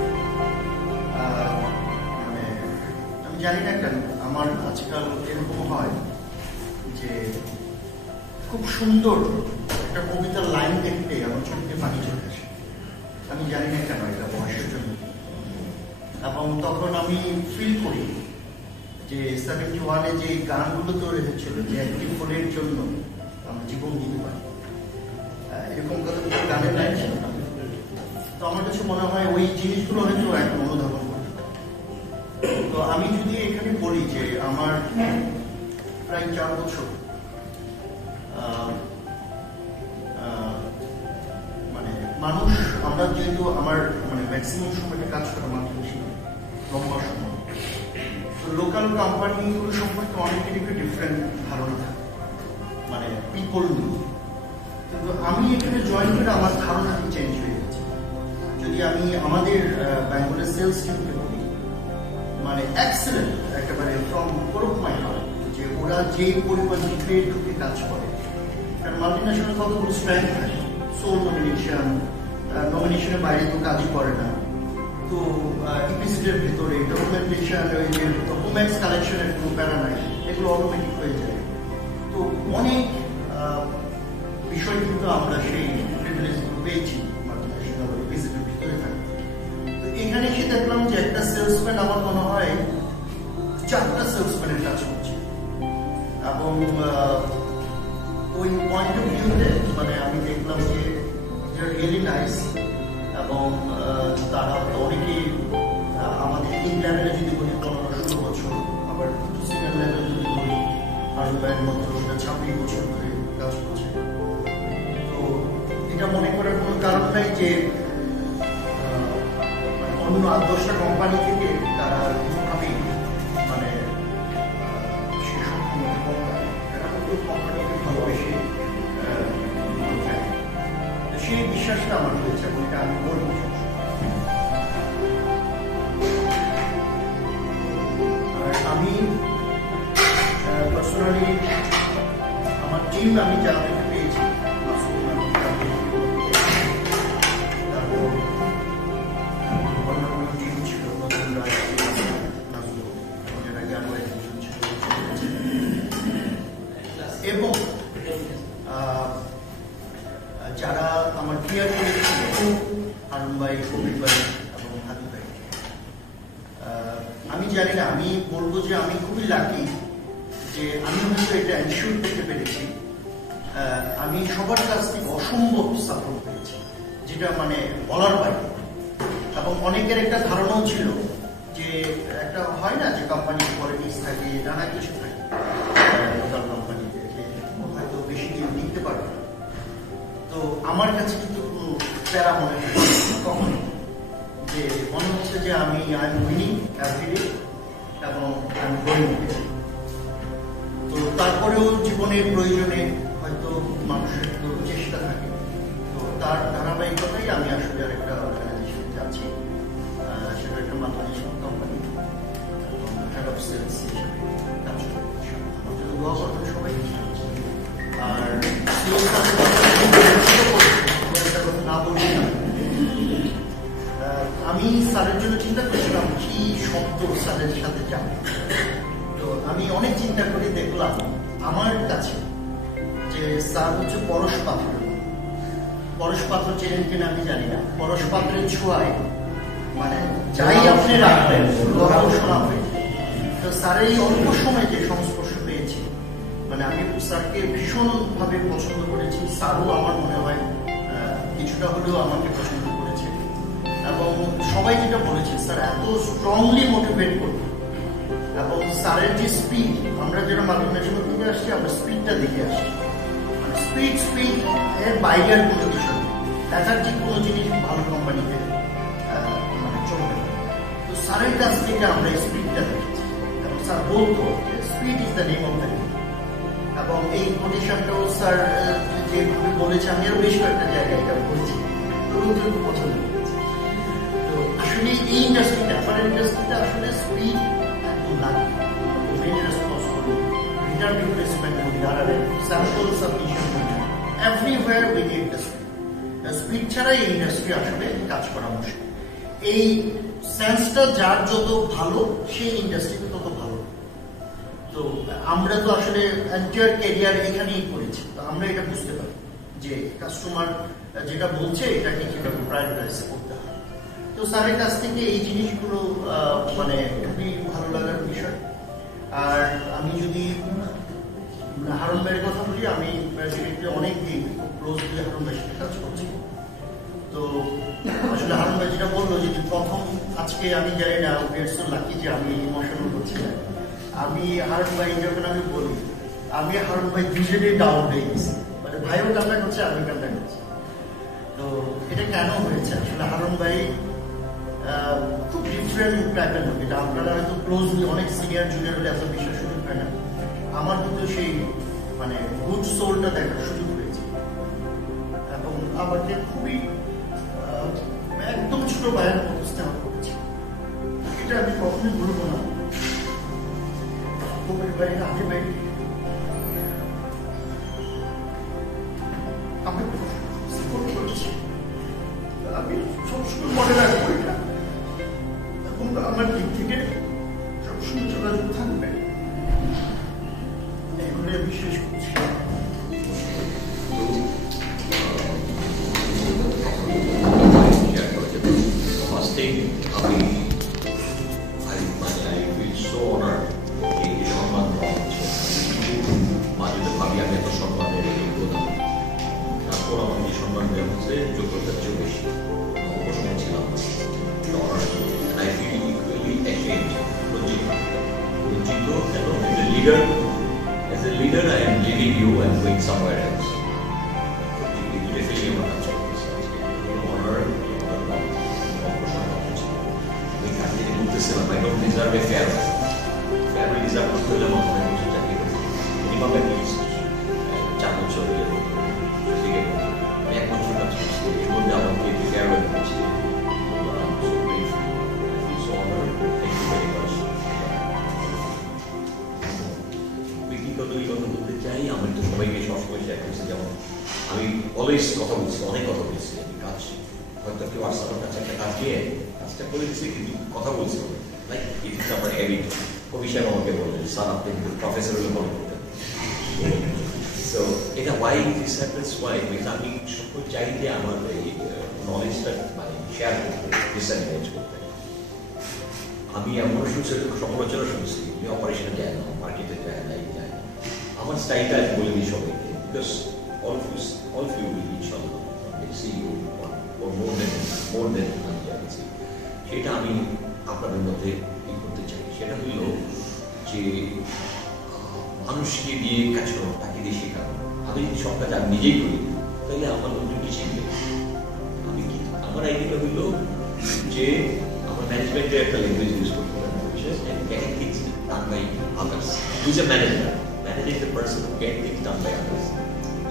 মানে আমি জানি না কেন আমার আজকাল এরকম হয় যে খুব সুন্দর একটা কবিতার লাইন দেখতে আমার চোখে পানি চলে আসে। আমি জানি না কেন, এটা বয়সের জন্য। এবং তখন আমি ফিল করি যে 71-এ যে গানগুলো তৈরি হচ্ছিল, যে একটি ফুলের জন্য আমরা জীবন দিতে পারি, এরকম কথা গানের লাইন ছিল। তো আমার কাছে মনে হয় ওই জিনিসগুলো হয়তো এখন অনুধাবন করতে পারে। তো আমি যদি এখানে বলি যে আমার প্রায় 4 বছর মানে মানুষ, আমরা যেহেতু আমার মানে ম্যাক্সিমাম সময়টা কাজ করা মাল্টিনেশনাল লম্বা সময়, তো লোকাল কোম্পানিগুলো সম্পর্কে অনেকেরই একটু ডিফারেন্ট ধারণা থাকে, মানে পিপল নিয়ে। কিন্তু আমি এখানে জয়েন করে আমার ধারণাটি চেঞ্জ হয়ে গেছে। যদি আমি আমাদের ব্যাঙ্গলের সেলস টিমকে বলি, মানে এক্সেলেন্ট একেবারে ফ্রম কোর মাই হার্ট, যে ওরা যে পরিমাণ ডিগ্রেড ঢুকে কাজ করে। কারণ মাল্টিনেশনাল কতগুলো স্ট্রেংথ থাকে, সোল নমিনেশনের বাইরে তো কাজই করে না। তো ইপিসিডের ভেতরে ডকুমেন্টেশন, ওই যে ডকুমেন্টস কালেকশনের কোনো প্যারা নাই, এগুলো অটোমেটিক হয়ে যায়। তো অনেক বিষয় কিন্তু আমরা সেই প্রিভিলেজগুলো পেয়েছি মাল্টিনেশনাল ইপিসিডের ভিতরে থাকি। তো এখানে এসে দেখলাম যে একটা সেলসম্যান আমার মনে হয় 4টা সেলসম্যানের কাজ করছে। এবং ওই পয়েন্ট অফ ভিউতে মানে আমি দেখলাম যে রিয়েলি নাইস। এবং তারা অনেকেই আমাদের তিন লেভেলে যদি বলি 15-16 বছর, আবার সিনিয়র লেভেল যদি বলি আরবের মতো 26 বছর ধরে কাজ করছে। তো এটা মনে করার কোনো কারণ নাই যে অন্য 8-10টা কোম্পানি থেকে তারা কোনোভাবেই মানে সেসব এরা কিন্তু কোম্পানিকে ভালোবেসে সেই বিশ্বাসটা আমার হয়েছে এবং এটা আমি বলবো। আর আমি পার্সোনালি আমার টিম আমি যারা পেয়েছি, তারপর অন্যান্য টিম ছিল, এবং যারা আমার ক্লিয়ার করেছিল আরুন ভাই, কবির ভাই এবং হাদি ভাই। আমি জানি না, আমি বলবো যে আমি খুবই লাকি যে আমি হয়তো এটা এনশিওর করতে পেরেছি। আমি সবার কাছ থেকে অসম্ভব সাপোর্ট পেয়েছি, যেটা মানে বলার বাইরে। এবং অনেকের একটা ধারণাও ছিল যে একটা হয় না যে কোম্পানির পলিটিক্স থাকে, নানা কিছু থাকে লোকাল কোম্পানিতে, হয়তো বেশি দিন নিতে পারবে না। তো আমার কাছে কিন্তু কোনো প্যারা মনে হয় কখন, যে মনে হচ্ছে যে আমি আই এম উইনিং এভরিডে এবং আই এম গোয়িং। তো তারপরেও জীবনের প্রয়োজনে হয়তো মানুষের একটু চেষ্টা থাকে। তো তার ধারাবাহিকতাই আমি আসলে আরেকটা অর্গানাইজেশনে যাচ্ছি, সেটা একটা মাল্টিনেশনাল কোম্পানি। অফ সেলস হিসেবে কাজ করি। আমার জন্য দোয়া করবেন সবাই। আর না বলছি না, আমি স্যারের জন্য চিন্তা করেছিলাম কি শব্দ স্যারের সাথে যাবে। তো আমি অনেক চিন্তা করে দেখলাম আমার কাছে যে স্যার হচ্ছে পরশ পাথর। পরশ পাথর চেনেন কিনা আমি জানি না। পরশ পাথরের ছোঁয়ায় মানে যাই আপনি রাখবেন শোনা হয়ে। তো স্যারের এই অল্প সময় যে সংস্পর্শ পেয়েছি, মানে আমি স্যারকে ভীষণভাবে পছন্দ করেছি। স্যারও আমার মনে হয় কিছুটা হলেও আমাকে পছন্দ করেছে। এবং সবাই যেটা বলেছে, স্যার এত স্ট্রংলি মোটিভেট করবে। এবং স্যারের যে স্পিড, আমরা যারা মাল্টিনেশনাল থেকে আসছি আমরা স্পিডটা দেখে আসছি। মানে স্পিড এর বাইরে আর কোনো কিছু নেই। দেখার যে কোনো জিনিস ভালো কোম্পানিতে মানে চলবে। তো স্যারের কাছ থেকে আমরা স্পিডটা দেখেছি। এবং স্যার বলতো speed is the name of the game. এবং এই কোটেশনটাও স্যার যেভাবে বলেছে, আমি আরো বেশ কয়েকটা জায়গায় এটা বলছি, লোকজন খুব পছন্দ করেছে। তো আসলে এই ইন্ডাস্ট্রিটা, আমার ইন্ডাস্ট্রিটা আসলে স্পিড একদম লাগে। মেইন রেসপন্সিবল রিটার্ন রিপ্লেসমেন্ট বলি, আর স্যাম্পল সাবমিশন বলি, everywhere we need the speed. Speed ছাড়া এই ইন্ডাস্ট্রি আসলে কাজ করা মুশকিল। এই সেন্সটা যার যত ভালো, সেই ইন্ডাস্ট্রিতে তত ভালো। তো আমরা তো আসলে এন্টায়ার ক্যারিয়ার এখানেই করেছি। তো আমরা এটা বুঝতে পারি যে কাস্টমার যেটা বলছে এটাকে কিভাবে প্রায়োরিটাইজ করতে হয়। তো স্যারের কাছ থেকে এই জিনিসগুলো মানে খুবই ভালো লাগার বিষয়। আর আমি যদি হারুন ভাইয়ের কথা বলি, আমি অনেক দিন ক্লোজলি হারুন ভাইয়ের সাথে কাজ করছি। তো আসলে হারুন ভাই যেটা বললো, যদি প্রথম আজকে আমি জানি না, লাকি যে আমি ইমোশনাল হচ্ছি না। আমি হারুন ভাই যখন আমি বলি, আমি হারুন ভাই দুজনেই ডাউন হয়ে গেছি। মানে ভাইও কান্না করছে, আমি কান্না করছি। তো এটা কেন হয়েছে? আসলে হারুন ভাই খুব ডিফারেন্ট টাইপের লোক। এটা আপনারা হয়তো ক্লোজলি অনেক সিনিয়র জুনিয়র হলে এত বিশ্বাস সুযোগ পায় না। আমার কিন্তু সেই মানে গুড সোলটা দেখার সুযোগ হয়েছে। এবং আমাকে খুবই একদম ছোট ভাইয়ের মতো স্নেহ করেছে। এটা আমি কখনোই ভুলবো না। ভাই রাজি ভাই আমাকে সাপোর্ট করেছে। আমি সবসময় মনে রাখবো এটা, এবং আমার দিক থেকে সবসময় যোগাযোগ থাকবে, এইগুলো বিশ্বাস করছি। As a leader, I am leaving you and going somewhere else. I don't deserve a farewell. Farewell deserve not to be minimum at least 4 বছর ঠিক আছে, 1 বছর কাজ করছি, এর মধ্যে আমাকে farewell করছি। আমি তো সবাইকে সবসময় শেয়ার করছি, যেমন আমি অলওয়েজ কথা বলছি, অনেক কথা বলছি। আমি কাজ হয়তো কেউ আসছে আমার কাছে একটা কাজ দিয়ে কাজটা করে দিচ্ছি, কিন্তু কথা বলছি লাইক ইট ইজ আমার হ্যাবিট। কবি সাহেব আমাকে বললেন, স্যার আপনি কিন্তু প্রফেসর হলে মনে করতেন। সো এটা why this happens why, because আমি সবসময় চাই যে আমার এই নলেজটা মানে শেয়ার করতে, ডিসাইড করতে। আমি এমন শুনছি, সমালোচনা শুনছি, অপারেশনে যায় না, মার্কেটে যায় না, এই যায় না। আমার স্টাইলটা আমি বলে দিই সবাইকে, because all of you will inshallah see you or more than সেটা আমি আপনাদের মধ্যে ই করতে চাই। সেটা হইল যে মানুষকে দিয়ে কাজ করো, তাকে দিয়ে শেখানো। আমি যদি সব কাজ আমি নিজেই করি, তাহলে আমার লোকজন কি শিখবে? আমি কি আমার আইডিয়া হইল যে আমার ম্যানেজমেন্টের একটা ল্যাঙ্গুয়েজ ইউজ করতে হবে, getting things done by others. Who's a manager? Managing the person who get things done by others.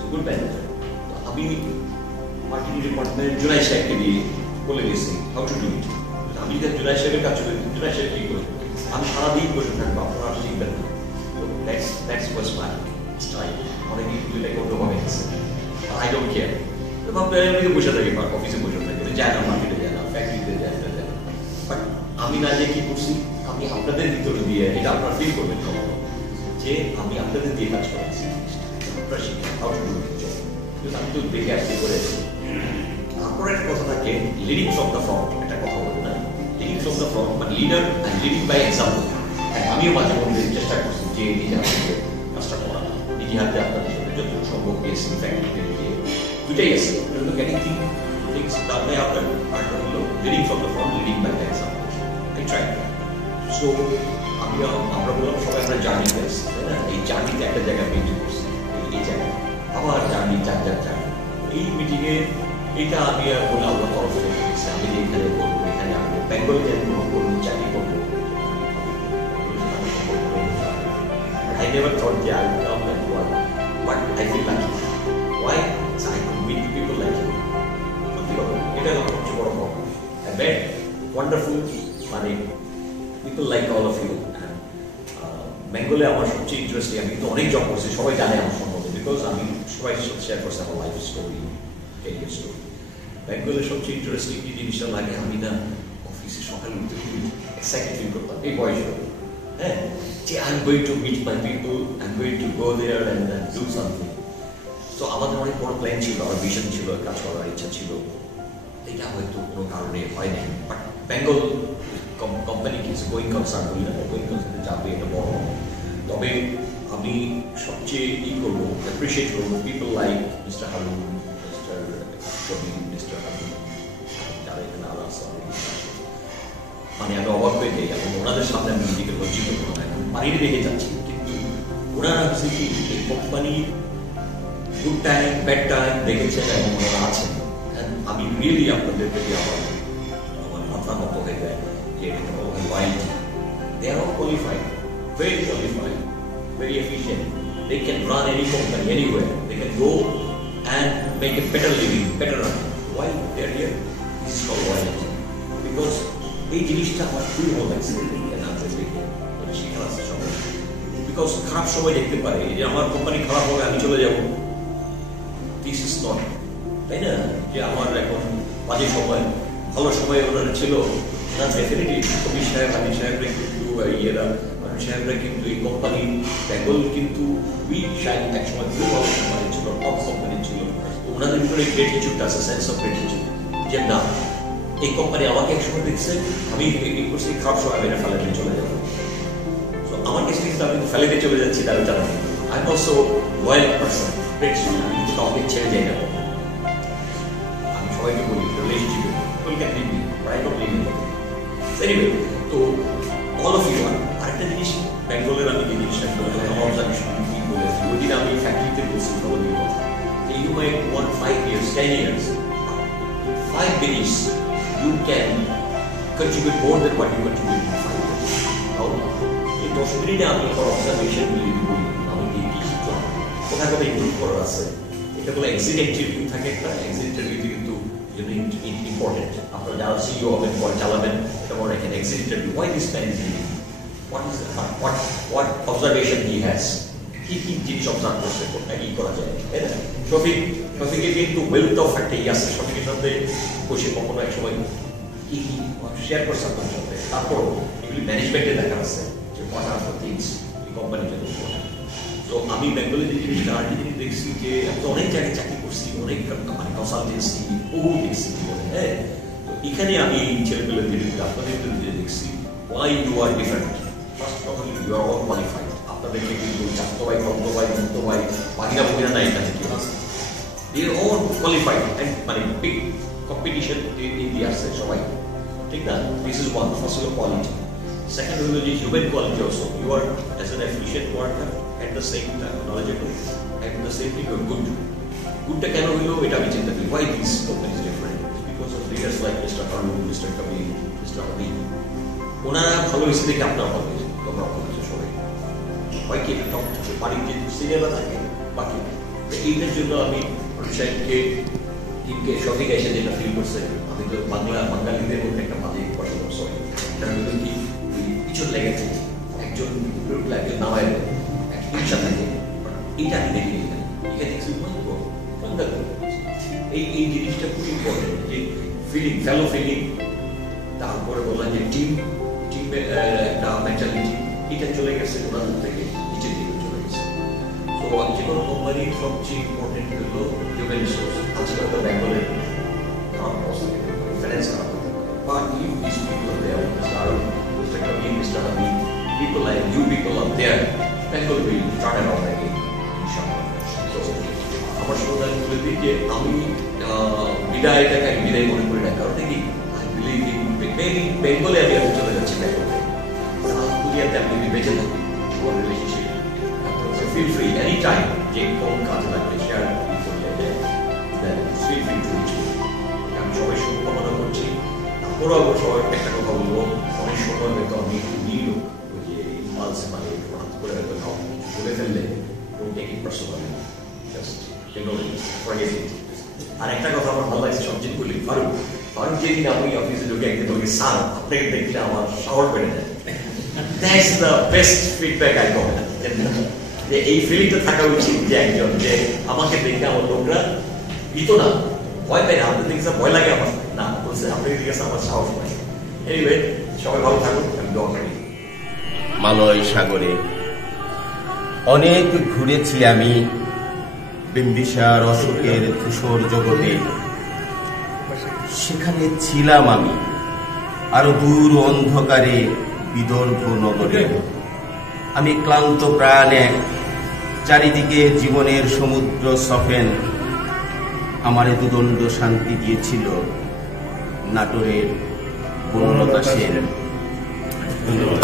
So good manager. আমি মার্কেটিং ডিপার্টমেন্ট জুলাই সাহেবকে দিয়ে বলে গেছি হাউ টু ডু ইট। আমি যদি জুলাই সাহেবের কাজ করি, জুলাই সাহেব কি করে আমি সারাদিন বসে থাকবো, আপনারা শিখবেন না। তো দ্যাটস ওয়াজ মাই স্টাইল। অনেকে কিন্তু এটাকে অন্যভাবে গেছে, আই ডোন্ট কেয়ার। ভাবতে বসে থাকি, অফিসে বসে থাকি, যায় না, মার্কেটে যায় না, ফ্যাক্টরিতে যায় না। বাট আমি না যে কি করছি, আমি আপনাদের ভিতরে দিয়ে, এটা আপনারা ফিল করবেন কখনো, যে আমি আপনাদের দিয়ে কাজ করাচ্ছি। আপনারা শিখবেন আমি তো দেখে আসতে করেছি। তারপর একটা কথা থাকে, লিডিং ফ্রম দ্য ফ্রন্ট, একটা কথা বলে না, leading from the front, but leader and leading by example. আমিও মাঝে মধ্যে চেষ্টা করছি যে নিজে হাতে কাজটা করা, নিজে হাতে আপনাদের সাথে যতটুকু সম্ভব গিয়েছি, ফ্যাক্টরিতে গিয়ে দুটাই আছে। তারপরে আপনার পার্টটা হলো leading from the front, leading by the example. I try. So আমরা বললাম সবাই আমরা জার্নি পেয়েছি, তাই না? এই জার্নিতে একটা জায়গায় পেন্ট করছি, এই জায়গায় আবার জার্নি, জার্নি। এই মিটিংয়ে এইটা আমি বলে আল্লাহ তরফ থেকে দিয়েছি, আমি যে এখানে করবো, এখানে আসবো, বেঙ্গলকে করবো, চাকরি করবো। I never thought that I would come and work, but I feel lucky. Why? So I could meet people like you. এটা আমার সবচেয়ে বড় problem. I met wonderful, মানে people like all of you. বেঙ্গলে আমার সবচেয়ে ইন্টারেস্টিং, আমি কিন্তু অনেক জব করছি, সবাই জানে আমার সম্বন্ধে, বিকজ আমি সবাই শেয়ার করছি আমার লাইফ স্টোরি, ক্যারিয়ার স্টোরি। বেঙ্গলের সবচেয়ে ইন্টারেস্টিং যে জিনিসটা লাগে, আমি না অফিসে সকালে উঠতে খুবই এক্সাইটেড ফিল করতাম এই বয়সে, হ্যাঁ, যে I am going to meet my people, I am going to go there and do something. তো আমাদের অনেক বড় প্ল্যান ছিল, আমার ভিশন ছিল, কাজ করার ইচ্ছা ছিল। এটা হয়তো কোনো কারণে হয় নাই, বাট বেঙ্গল কোম্পানি কিছু গোয়িং কনসার্ন বলি না, গোয়িং কনসার্নে যাবে, এটা বড়। তবে আমি সবচেয়ে করবো, অ্যাপ্রিসিয়েট করবো people like mister Harun, mister Shabir, mister Harun, যারা এখানে আলাদা আছে। মানে আমি অবাক হয়ে যাই, এবং ওনাদের সামনে আমি নিজেকে লজ্জিত করবো না, এখন বাড়িতে দেখে যাচ্ছি, কিন্তু ওনারা হচ্ছে কি এই company good time, bad time দেখেছেন এবং ওনারা আছেন। আমি রিয়েলি আপনাদের প্রতি আমার মাথার মতো হয়ে যায় যে wild, they are all qualified, very qualified, very efficient. They can run any company anywhere. They can go and make a better living, better run. Why they are here? This is called loyalty. Because এই জিনিসটা আমার খুবই ভালো লাগছে শিক্ষা আছে সবাই। Because খারাপ সময় দেখতে পারে যে আমার কোম্পানি খারাপ হবে, আমি চলে যাব, দিস ইজ নট, তাই না? যে আমার এখন বাজে সময়, ভালো সময় ওনারা ছিল না, ডেফিনেটলি কবি সাহেব, আলী সাহেবরা কিন্তু ইয়েরা সাহেবরা কিন্তু এই কোম্পানি বেঙ্গল কিন্তু একসময় খুব ভালো কোম্পানি ছিল, টপ কোম্পানি ছিল। ওনাদের ভিতরে গ্রেটিটিউড আছে, সেন্স অফ গ্রেটিটিউড, যে না এই কোম্পানি আমাকে একসময় দেখছে, আমি এই করছি, খারাপ সময় মেরে ফেলে চলে যাবো। তো আমার কাছে কিন্তু আমি ফেলেতে চলে যাচ্ছি, তারা জানা I am also loyal person, আমি কাউকে ছেড়ে যাই না। আমি সবাইকে বলি রিলেশনশিপে তো অল অফ ইউ। আরেকটা জিনিস বেঙ্গলের আমি যে জিনিসটা অবজারভেশন বলেছি, ওই দিন আমি ফ্যাক্টরিতে বলছি খবরের কথা, you my one 5 years, 10 years, 5 minutes you can contribute more than what you contribute in 5 years. Now, এই 10 মিনিটে আমি আমার অবজারভেশন বলি, আমি কি শিখলাম, কোথায় কোথায় ইমপ্রুভ করার আছে। এটা বলে এক্সিট ইন্টারভিউ থাকে, একটা এক্সিট ইন্টারভিউতে কিন্তু ইম্পর্টেন্ট, আপনারা যারা সিইও হবেন, পরে চালাবেন, এটা মনে রাখেন exit interview. Why this man is leaving? What observation he has? কি জিনিস অবজার্ভ করছে, কোনটা কি করা যায়, তাই না? শফিকের কিন্তু ওয়েলথ অফ একটা আছে, শফিকের সাথে বসে কখনো এক সময় কি শেয়ার করছে আপনার সাথে। তারপর এগুলি ম্যানেজমেন্টে দেখা আছে যে what are the things এই কোম্পানির জন্য। তো আমি বেঙ্গলে যে জিনিসটা আর জিনিস দেখছি যে আমি তো অনেক জায়গায় চাকরি করছি, অনেক মানে কনসালটেন্সি বহু দেখছি, হ্যাঁ। তো এখানে আমি ছেলেপেলের বিরুদ্ধে আপনাদের বিরুদ্ধে দেখছি why you are different. First of all, you are all qualified. আপনাদেরকে কিন্তু চাস্ত ভাই, ভক্ত ভাই, মুক্ত ভাই, বাকিরা বকিরা নাই এখানে কেউ আছে। They are all qualified and মানে big competition in the আসছে সবাই, ঠিক না? This is one, first of all quality. Second হলো যে human quality also. You are as an efficient worker at the same time knowledgeable, at the same time you are good. Goodটা কেন হইলো এটা আমি চিন্তা করি, why this company is different? Because of leaders like Mr. Harun, Mr. Kabir, Mr. Abi. ওনারা ভালো হয়েছে দেখে আপনার ভালো হয়েছে, তোমরা ভালো হয়েছে সবাই। হয় কি এটা বাড়িতে সিনেমা থাকে বাকি। এইটার জন্য আমি সাহেবকে টিমকে শফিক এসে যেটা ফিল করছে, আমি তো বাঙালিদের মধ্যে একটা বাজে পছন্দ, সরি এটা হলো কি পিছন লেগেছে, একজন নামায় একটা রিক্সা থাকে, এটা আমি দেখি এখানে এই জিনিসটা খুব ইম্পর্টেন্ট, যে ফিলিং, ফেলো ফিলিং, তারপরে বললাম যে টিমের একটা মেন্টালিটি, এটা চলে গেছে ওনাদের থেকে নিচের দিকে চলে গেছে। তো যে কোনো কোম্পানির সবচেয়ে ইম্পর্টেন্ট হলো হিউম্যান রিসোর্স। আজকে হয়তো বেঙ্গলের খারাপ অবস্থা ফাইন্যান্স খারাপ, but if these people are there, Mr. Arun, Mr. Kabir, Mr. Habib, people like you people are there, Bengal will turn around again, inshallah. So, আমার সন্ধান বলে দিই যে আমি বিদায়টাকে আমি বিদায় মনে করি না, কারণ কি বেঙ্গলে আমি চলে যাচ্ছি, বেঙ্গলে দুনিয়াতে আমি যদি বেঁচে থাকি relationship, feel free any time যে কোন কাজে লাগবে share feel free to reach. আমি সবাই শুভকামনা করছি। তারপরও আবার সবাই একটা কথা বলবো, অনেক সময় হয়তো আমি নিল ওই যে ইম্পালস, মানে হঠাৎ করে হয়তো বলে ফেললে don't take it personally, just forget it. আর একটা কথা আমার ভালো লাগছে সবচেয়ে বলি, ফারুক যেদিন আমি অফিসে ঢুকে একদিন বলি স্যার আপনাকে দেখলে আমার সাহস বেড়ে যায়, that's the best feedback I got. যে এই ফিলিংটা থাকা উচিত যে একজন, যে আমাকে দেখে আমার লোকরা ভীত না, ভয় পায় না। আপনি দেখছেন ভয় লাগে আমার না, বলছে আপনাকে দেখেছে আমার সাহস পায়। এনিওয়ে সবাই ভালো থাকুন, আমি দোয়া করি। মালয় সাগরে অনেক ঘুরেছি আমি, বিম্বিসার অশোকের ধূসর জগতে, সেখানে ছিলাম আমি আরো দূর অন্ধকারে বিদর্ভ নগরে। আমি ক্লান্ত প্রাণে, চারিদিকে জীবনের সমুদ্র সফেন, আমারে দুদণ্ড শান্তি দিয়েছিল নাটোরের বনলতা সেন। ধন্যবাদ।